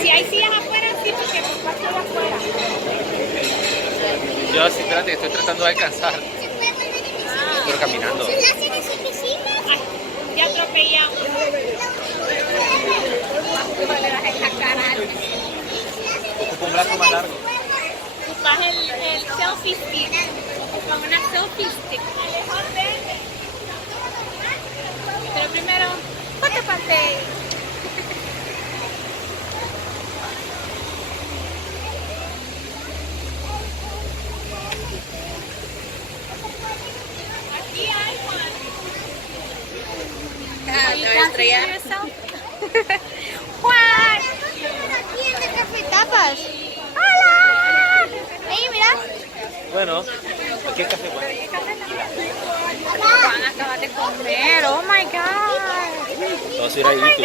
Si hay sillas afuera, sí, porque por parte de afuera. Yo sí, espérate, estoy tratando de alcanzar. Pero caminando. Ay, ya atropellamos. Ocupo un brazo más largo. Ocupas el selfie stick. Ocupas una selfie stick. Pero primero, ponte parte. Aquí hay Juan. Juan. Aquí en el café tapas. ¡Hola! Ahí, mira. Bueno, aquí el café bueno. Juan, acabas de comer. Oh my God. Vamos a ir ahí, tú.